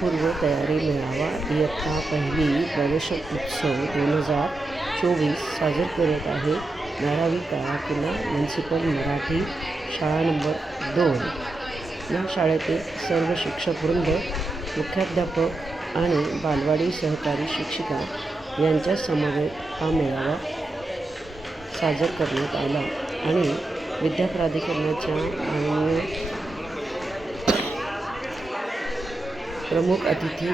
पूर्व तयारी मेळावा इयत्ता पहिली प्रवेशोत्सव 2024 साजर करत आहे. 12वी काळा किल्ला म्युनिसिपल मराठी शाळा नंबर 2 या शाळेतील सर्व शिक्षकवृंद, मुख्याध्यापक आणि बालवाडी सहकारी शिक्षिका यांच्या समवेत हा मेळावा साजर करण्यात आला आणि विद्या प्राधिकरणाच्या माननीय प्रमुख अतिथी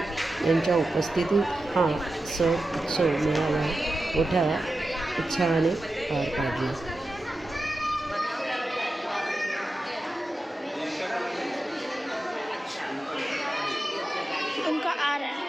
यांच्या उपस्थितीत हा उत्सव मेळावा मोठ्या उत्साहाने पार पाडला. उनका आ रहा है.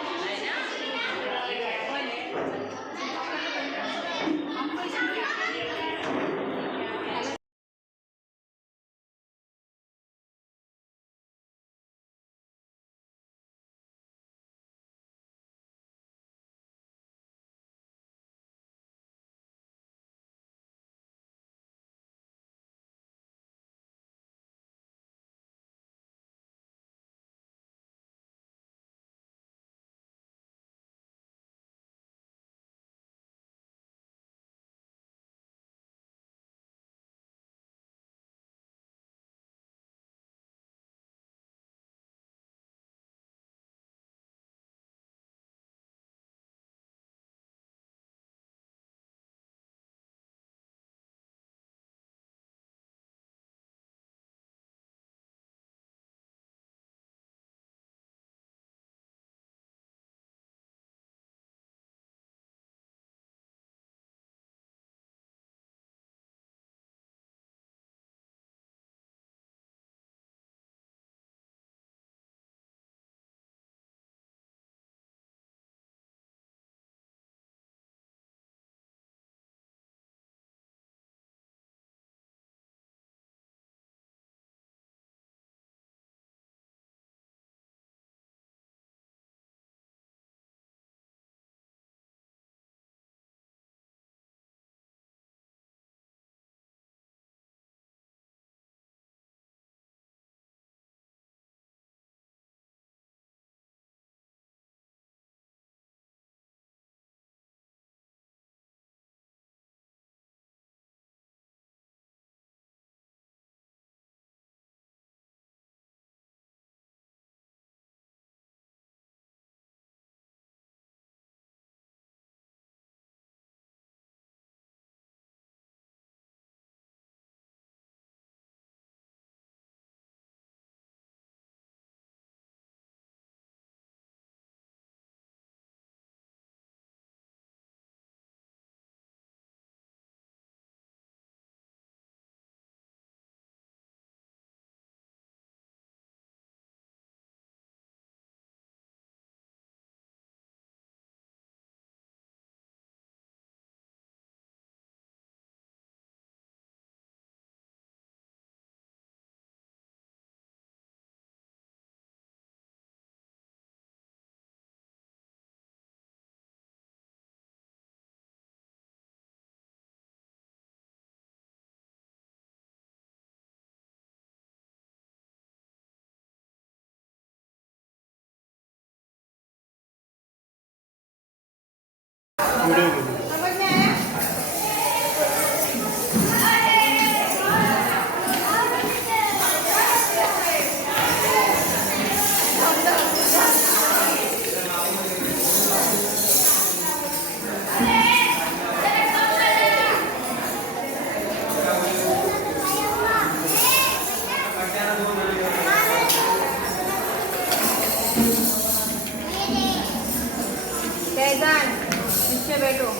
नीचे बैठो.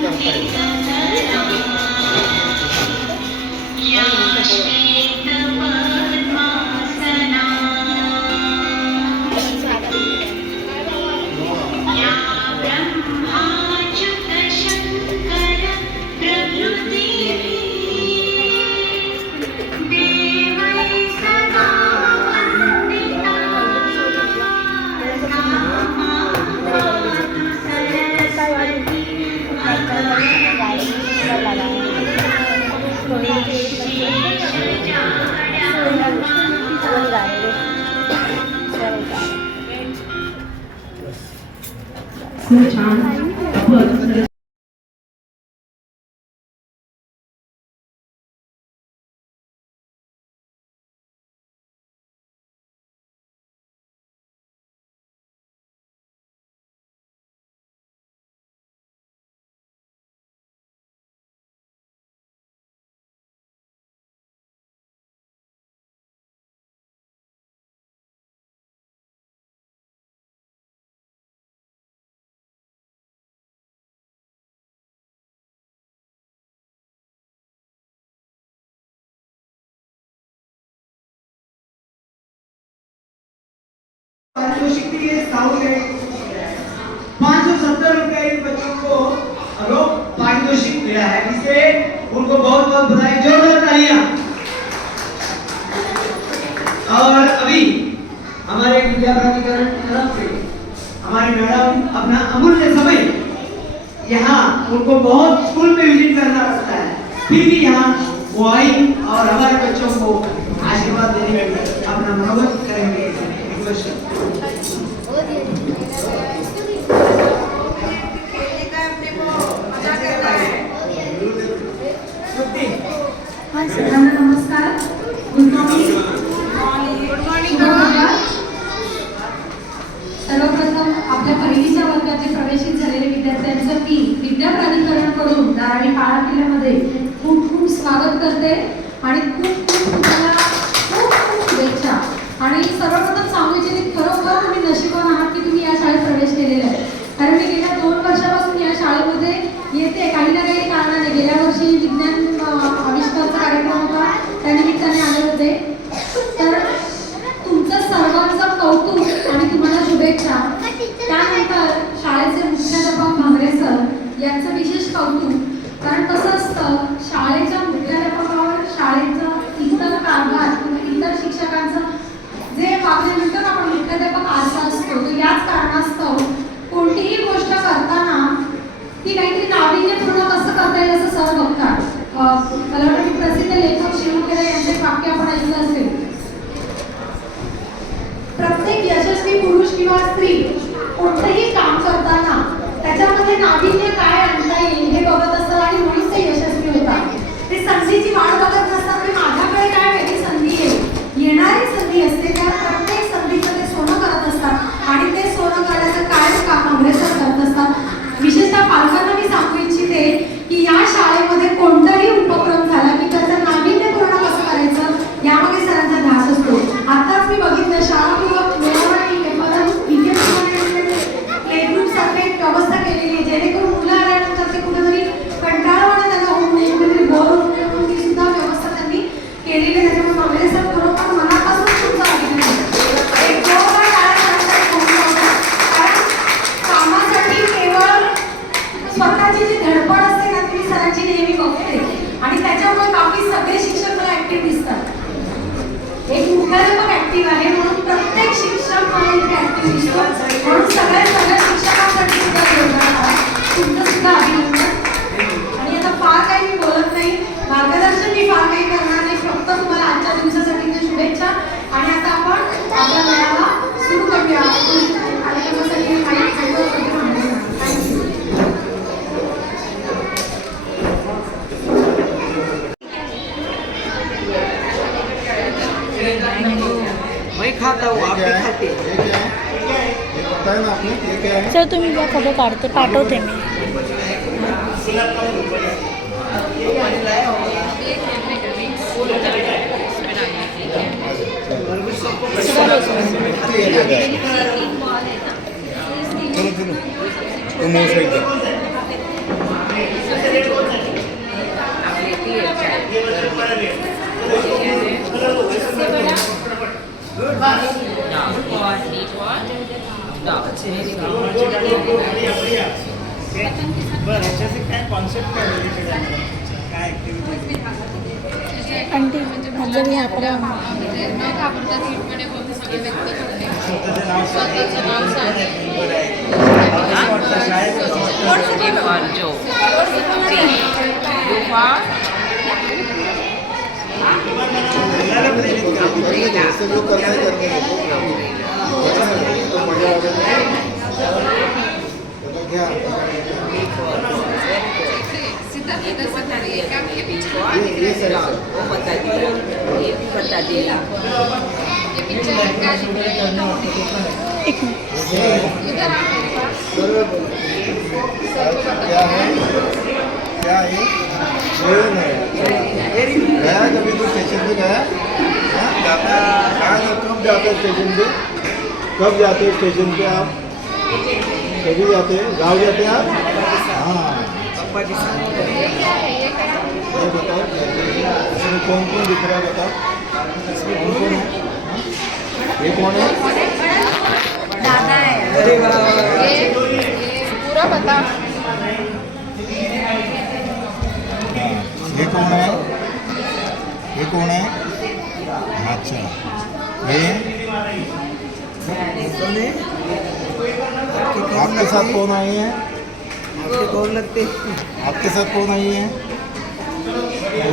करता येईल. पारितोषिक के लिए साउंड है 570 रुपए इन बच्चों को रोक पारितोषिक मिला है, जिससे उनको बहुत बहुत बधाई, जोरदार तालियां। और अभी हमारे विद्या प्राधिकरण की तरफ से हमारी मैडम अपना अमूल्य समय, यहाँ उनको बहुत स्कूल में विजिट करना पड़ता है, फिर भी यहाँ वो आई और हमारे बच्चों को आशीर्वाद देने में अपना मनोबल करेंगे। नमस्कार, गुड मॉर्निंग। सर्वप्रथम आपल्या पहिलीच्या वर्गाचे प्रवेशित झालेले विद्यार्थ्यांचं मी विद्या प्राधिकरणकडून धारावी काळा किल्ल्यामध्ये खूप खूप स्वागत करते आणि खूप खूप तुम्हाला खूप खूप शुभेच्छा। आणि सर्वप्रथम सांगू इच्छिते, खरोखर तुम्ही नशीबवान आहात की तुम्ही या शाळेत प्रवेश केलेला आहे, कारण मी गेल्या 2 वर्षापासून या शाळेमध्ये येते। काही ना काही कारणाने गेल्या वर्षी विज्ञान आविष्कारचा कार्यक्रम होता, त्यानिमित्ताने आले होते। तर तुमचं सर्वांचं कौतुक आणि तुम्हाला शुभेच्छा। त्यानंतर शाळेचे मुख्याध्यापक भांगरे सर यांचं विशेष कौतुक, कारण कसं असतं, शाळेच्या मुख्याध्यापकावर शाळेचं इतर कारभार किंवा इतर शिक्षकांचं जे वागणे म्हणतो ना आपण मुख्याध्यापक आरसा असतो, तो याच कारणास्तव कोणतीही गोष्ट करताना ती काहीतरी नाविन्यपूर्ण कसं करता येईल असं सर बघतात। मला वाटतं की प्रसिद्ध लेखक शिवखेडे यांचे वाक्य आपण ऐकलं असेल, प्रत्येक यशस्वी पुरुष किंवा स्त्री कोणतंही काम करताना त्याच्यामध्ये नाविन्य काय आणता येईल हे बघत असतात आणि म्हणून ते यशस्वी होतात। ते संधीची वाट बघत नसतात की माझ्याकडे काय वेगळी संधी येईल, येणारी संधी असते, त्या प्रत्येक संधीचं ते सोनं करत असतात आणि ते सोनं करण्याचं कायम काम अग्रेसर करत असतात। विशेषतः पालकांना मी सांगू इच्छिते की या शाळेमध्ये कोणताही उपक्रम झाला की त्याचं नाविन्यपूर्ण कसं करायचं यामध्ये सरांचा ध्यास असतो। आताच मी बघितलं शाळापूर्वक मेळावणी प्ले ग्रुप सारखे व्यवस्था केलेली आहे, जेणेकरून मुलं आल्यानंतर ते कुठेतरी कंटाळवाणं त्यांना होऊ नये, कुठेतरी बोर होऊ नये म्हणून ती सुद्धा व्यवस्था त्यांनी केलेली आहे। त्याच्यामुळे काँग्रेस सर बरोबर मनापासून तुमचा अभिनंदन। एक जोरदार टाळ्या कारण कामासाठी केवळ स्वतःची जी धडपड असते ना ती सरांची नेहमी बघते आणि त्याच्यामुळे बाकी सगळे शिक्षक मला ऍक्टिव्ह दिसतात। एक मुख्याध्यापक ऍक्टिव्ह आहे म्हणून प्रत्येक शिक्षक मला इथे ऍक्टिव्ह दिसतो, म्हणून सगळ्या शिक्षकांसाठी सुद्धा जोरदार तुमचं सुद्धा अभिनंदन। आणि आता फार काही मी बोलत नाही, मार्गदर्शन मी फार काही करणार नाही, फक्त तुम्हाला आजच्या दिवसासाठी शुभेच्छा। आणि आता आपण आपल्या मेळावा सुरू करूया। कार्यक्रमासाठी मैं खाता हूँ, आप भी खाते हैं। बताया ना आपने ये क्या है? सर तुम्ही ज्या फोटो काढते पाठवते मी। चलो तुम साइड आंटी म्हणजे मी आपल्या ऐसे जो करना है करने दो। तो बढ़िया हो गया। तो क्या ये सर वो बता दिया, ये भी बता दिया। क्या है क्या है ट्रेन है गया कभी तो स्टेशन पे गया हाँ जाता कहाँ कब जाते हो स्टेशन पे कब जाते हो स्टेशन पे आप कभी जाते हैं गाँव जाते हैं आप हाँ ये बताओ इसमें कौन कौन दिख रहा है बताओ इसमें कौन कौन है हाँ? ये कौन है दादा है अरे वाह पूरा बता ये कौन है ये कौन है अच्छा ये आपके साथ कौन आई है आपके कौन लगते? आपके साथ कौन आई है तो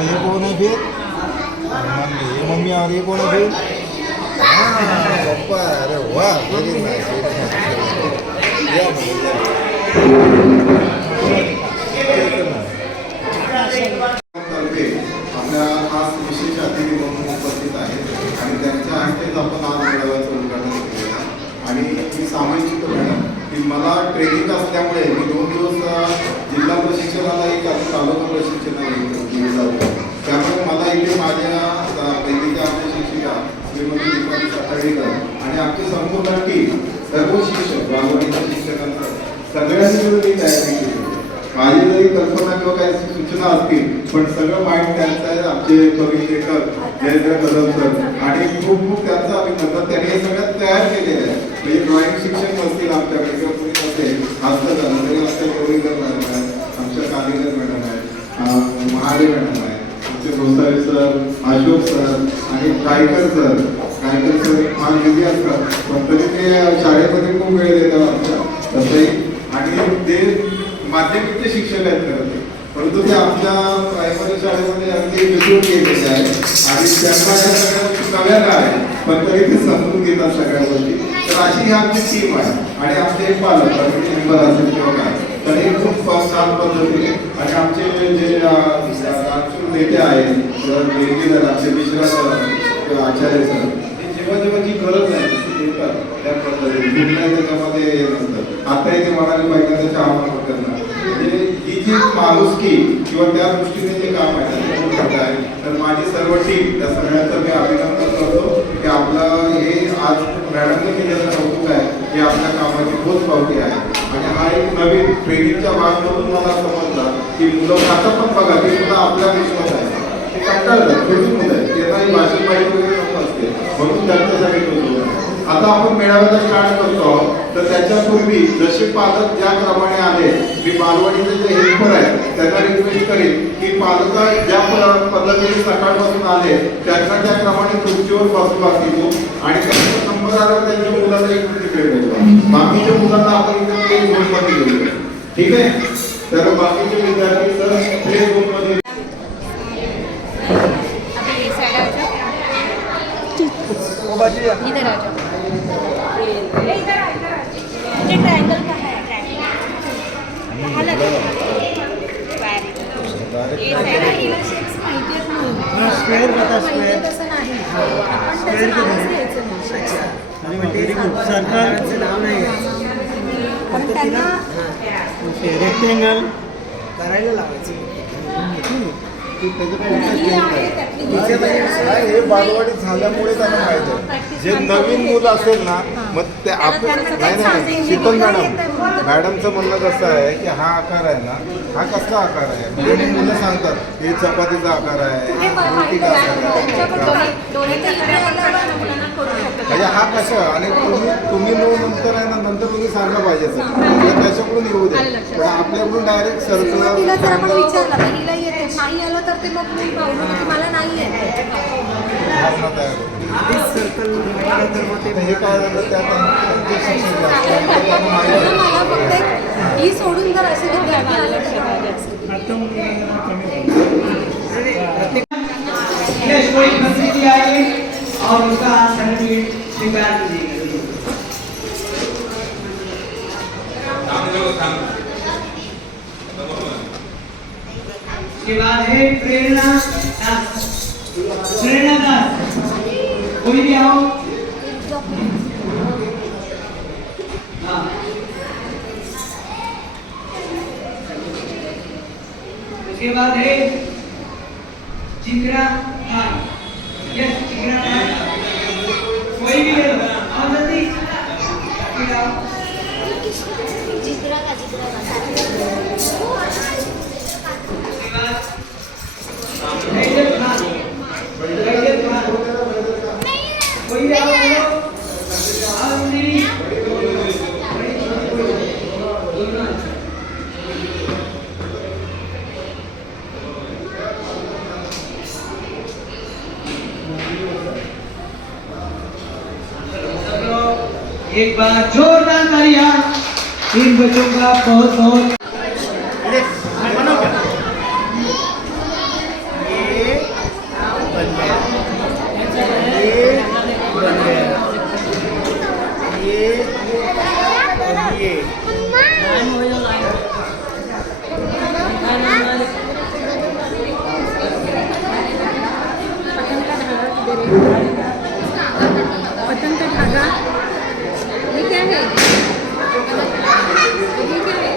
ये कौन है फिर मम्मी ये मम्मी और ये कौन है फिर हाँ पप्पा अरे वाह वेरी नाइस तर्फे आपल्या खास विशेष अतिथी म्हणून उपस्थित आहेत आणि त्यांच्या हस्तेच आपण आज मेळाव्याचं उद्घाटन केलेलं आहे आणि मी सांगू इच्छितो मॅडम की मला ट्रेनिंग असल्यामुळे मी 2 दिवस जिल्हा प्रशिक्षणाला एक तालुका प्रशिक्षणाला गेले जातो त्यामुळे मला इथे माझ्या पहिलीच्या आमच्या शिक्षिका श्रीमती दीपाली सातर्डेकर आणि आमची संपूर्ण टीम सर्व शिक्षक बालवाडीच्या शिक्षकांचा सगळ्यांनी मिळून ही तयारी केली माझी जरी कल्पना किंवा काही सूचना असतील पण सगळं माइंड त्यांचं आहे आमचे कवी लेखक जयेंद्र कदम सर आणि खूप खूप त्यांचं अभिनंदन त्यांनी हे सगळ्यात तयार केलेलं आहे म्हणजे ड्रॉइंग शिक्षक नसतील आमच्याकडे किंवा कोणी नसेल असतं झालं तरी आमच्या गौरीकर मॅडम आहेत आमच्या कालीकर मॅडम आहेत महादेव मॅडम आहेत आमचे गोसावी सर अशोक सर आणि गायकर सर फार बिझी असतात पण तरी ते शाळेमध्ये खूप वेळ देतात आमच्या तसंही आणि ते माध्यमिकचे शिक्षक आहेत खरं ते परंतु ते आमच्या प्रायमरी शाळेमध्ये अगदी मिसळून गेलेले आहेत आणि त्यांना या सगळ्या गोष्टी नव्यानं आहे पण तरी ते समजून घेतात सगळ्या गोष्टी तर अशी ही आमची टीम आहे आणि आमचे एक पालक मेंबर असेल किंवा काय तर हे खूप छान पद्धतीने आणि आमचे जे नेते आहेत रेग्युलर आमचे मिश्रा सर आचार्य सर जेव्हा जेव्हा जी गरज आहे त्या पद्धतीने त्याच्यामध्ये हे नसतं आता इथे म्हणाले पाहिजे त्याच्या आव्हान करणार म्हणजे ही जी माणुसकी किंवा त्या दृष्टीने जे काम आहे तर माझी सर्व टीम त्या सगळ्यांचं मी अभिनंदन करतो की आपलं हे आज मॅडमने केलेलं कौतुक आहे की आपल्या कामाची पोचपावती आहे आणि हा एक नवीन ट्रेनिंगच्या भाग म्हणून मला समजला की मुलं आता पण बघा ते सुद्धा आपल्या विश्वास आहे ते कंटाळतात छोटी मुलं आहेत त्यांनाही भाषण पाहिजे वगैरे नको असते म्हणून त्यांच्यासाठी होतो आता आपण मेळाव्याला स्टार्ट करतो तर त्याच्यापूर्वी जसे पालक ज्याप्रमाणे आले मी बालवाडीचे जे हेल्पर आहेत त्यांना रिक्वेस्ट करेन की पालक ज्या पद्धतीने सकाळपासून आले त्यांना त्याप्रमाणे खुर्चीवर बसू लागतील आणि त्यांचा नंबर आल्यावर त्यांच्या मुलाला एक तिकीट भेटवा बाकीच्या मुलांना आपण इथे प्ले झोनमध्ये घेऊया ठीक आहे तर बाकीचे विद्यार्थी सर प्ले झोनमध्ये इधर आ जाओ मुझे ट्रायंगल का है स्क्वेअर बता स्क्वेअर सरकारचं नाव नाही रेक्टेंगल करायला लावायचं की त्याचे कुठे नाही, हे बालवाडी झाल्यामुळे त्यांना माहीत आहे. जे नवीन मुलं असेल ना, मग ते आपण नाही शीतल मॅडमचं म्हणणं कसं आहे की हा आकार आहे ना, हा कसला आकार आहे, म्हणजे मुलं सांगतात हे चपातीचा आकार आहे, रोटीचा आकार आहे, म्हणजे हा कसा. आणि तुम्ही नंतर आहे ना, नंतर तुम्ही सांगा पाहिजे त्याच्याकडून येऊ दे, पण आपल्याकडून डायरेक्ट सर्कल विचारलं येते नाही आलं तर ते मग मी पाहून मला नाही येत. हे काय झालं त्यात मला फक्त ही सोडून जर असे विद्यार्थी आले कोई परिस्थिति आए और उसका सर्टिफिकेट स्वीकार कीजिए. उसके बाद है प्रेरणा दास. प्रेरणा दास, कोई भी आओ. हाँ. उसके बाद है चित्रा खान. यस, चित्रा खान. कोई भी ले लो, आओ जल्दी. फिर आओ. उसके बाद रैजत खान. रैजत खान. कोई भी आओ, बोलो. आओ जल्दी. एक बार जोरदार तालियां इन बच्चों का बहुत बहुत. पतंग का धागा ये क्या है? ये क्या है?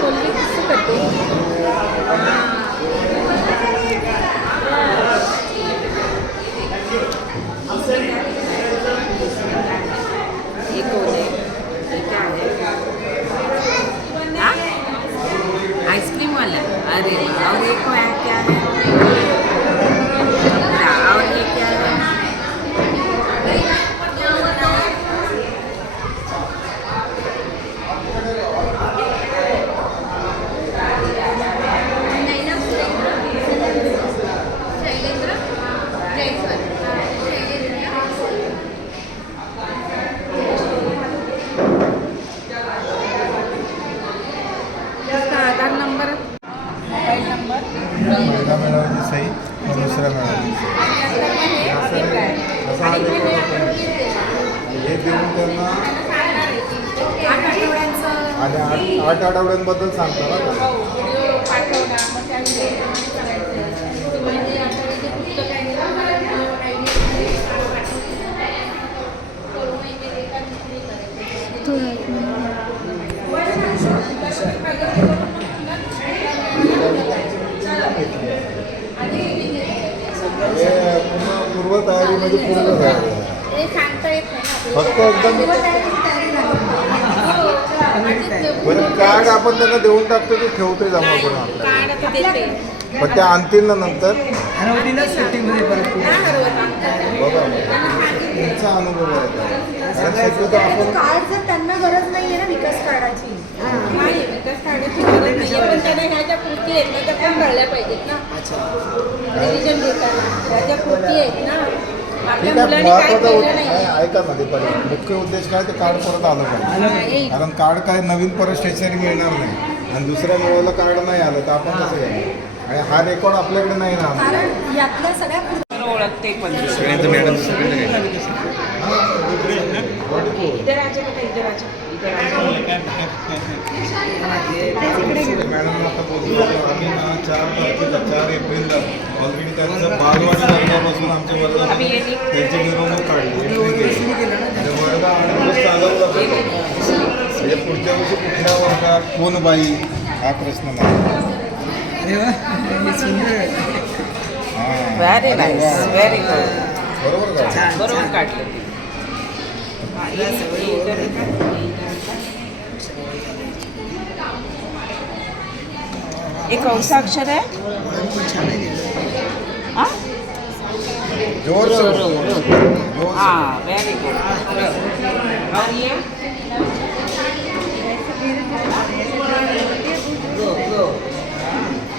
खोलने किससे करते हैं? ये कौन है? ये क्या है? हाँ? आइसक्रीम वाला. अरे वाह. और ये क्या है? और ये क्या है? इसका आधार नंबर, मोबाइल नंबर, पहिल्या मेळाव्याची सही आणि दुसऱ्या मेळाव्याची हे देऊन त्यांना आणि 8 आठवड्यांबद्दल सांगता ना पूर्व तयारी म्हणजे पूर्ण तयारी फक्त एकदम बरं. कार्ड आपण त्यांना देऊन टाकतो ते ठेवतोय जमा करून आपल्याला, पण त्या आणतील ना नंतर बघा तुमचा अनुभव आहे आपण कार्ड जर त्यांना गरज नाहीये ना विकास कार्डाची. विकास कार्डाची गरज नाहीये, पण त्यांना ह्याच्या कृती आहेत ना, त्या पण कळल्या पाहिजेत ना. रिव्हिजन घेताना ह्याच्या कृती आहेत ना. आपल्या मुलांनी काय केलं नाही. ऐका ना, ते मुख्य उद्देश काय, ते कार्ड परत आलं पाहिजे. कारण कार्ड काय नवीन परत स्टेशनरी मिळणार नाही आणि दुसऱ्या मिळवलं कार्ड नाही आलं तर आपण कसं घ्यायचं. आणि हा रेकॉर्ड आपल्याकडे नाही ना. कारण यातल्या सगळ्या ओळखते पण सगळ्यांचं मॅडम इधर आजा बेटा, इधर आजा, इधर आजा. मॅडम आता बोलतो आम्ही ना 4 एप्रिलला ऑलरेडी त्यांचं बालवाडी वर्गापासून आमच्या वर्गात त्यांची मिरवणूक काढली आणि वर्ग 8 दिवस चालवला पाहिजे. म्हणजे पुढच्या वर्षी कुठल्या वर्गात कोण बाई हा प्रश्न नाही. अरे वा हे सुंदर हां. व्हेरी अरे नाईस वा. व्हेरी गुड बरोबर का? छान. बरोबर काढलं ते हा, मला हे- सवय हे होत इथं नाही. का? हे इथं का? हे कौसाक्षर आहे वळण पण छान आहे तिथं. हा जोर से रो, बोलो. रो. जोर से. हाँ वेरी गुड और ये गो गो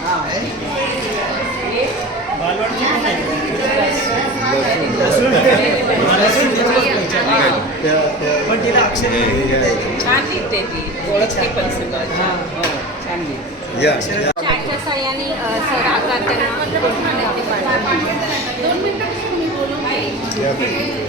हाँ पण तिला अक्षर छान लिहिते ती ओळखते पण सगळं हां हो छान लिहिते या. चारच्या साह्याने सर आता त्यांना 2 मिनिटं मी बोलून या. घेईन.